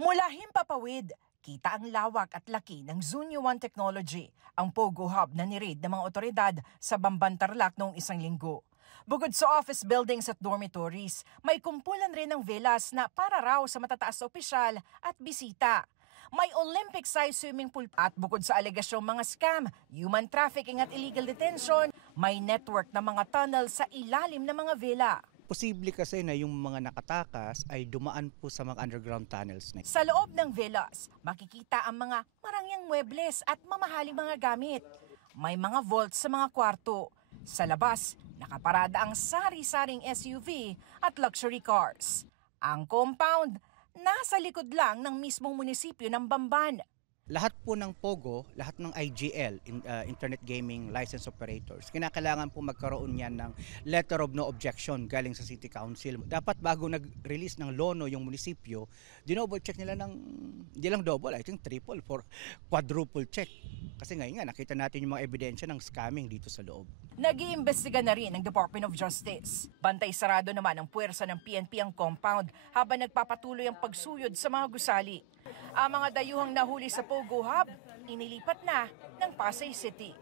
Mula Himpapawid, kita ang lawak at laki ng Zunyo One Technology, ang Pogo Hub na nireid ng mga otoridad sa Bamban Tarlac noong isang linggo. Bukod sa office buildings at dormitories, may kumpulan rin ng villas na para raw sa matataas na opisyal at bisita. May Olympic-sized swimming pool at bukod sa alegasyong mga scam, human trafficking at illegal detention, may network na mga tunnel sa ilalim ng mga villa. Posible kasi na yung mga nakatakas ay dumaan po sa mga underground tunnels na. Sa loob ng villas, makikita ang mga marangyang muebles at mamahaling mga gamit. May mga vaults sa mga kwarto. Sa labas, nakaparada ang sari-saring SUV at luxury cars. Ang compound, nasa likod lang ng mismong munisipyo ng Bamban. Lahat po ng POGO, lahat ng IGL, Internet Gaming License Operators, kinakailangan po magkaroon yan ng letter of no objection galing sa City Council. Dapat bago nag-release ng lono yung munisipyo, dinoble check nila ng, hindi lang double, I think triple, for quadruple check. Kasi ngayon nga, nakita natin yung mga ebidensya ng scamming dito sa loob. Nag-iimbestiga na rin ng Department of Justice. Bantay sarado naman ang puwersa ng PNP ang compound habang nagpapatuloy ang pagsuyod sa mga gusali. Ang mga dayuhang nahuli sa Pogo Hub, inilipat na ng Pasay City.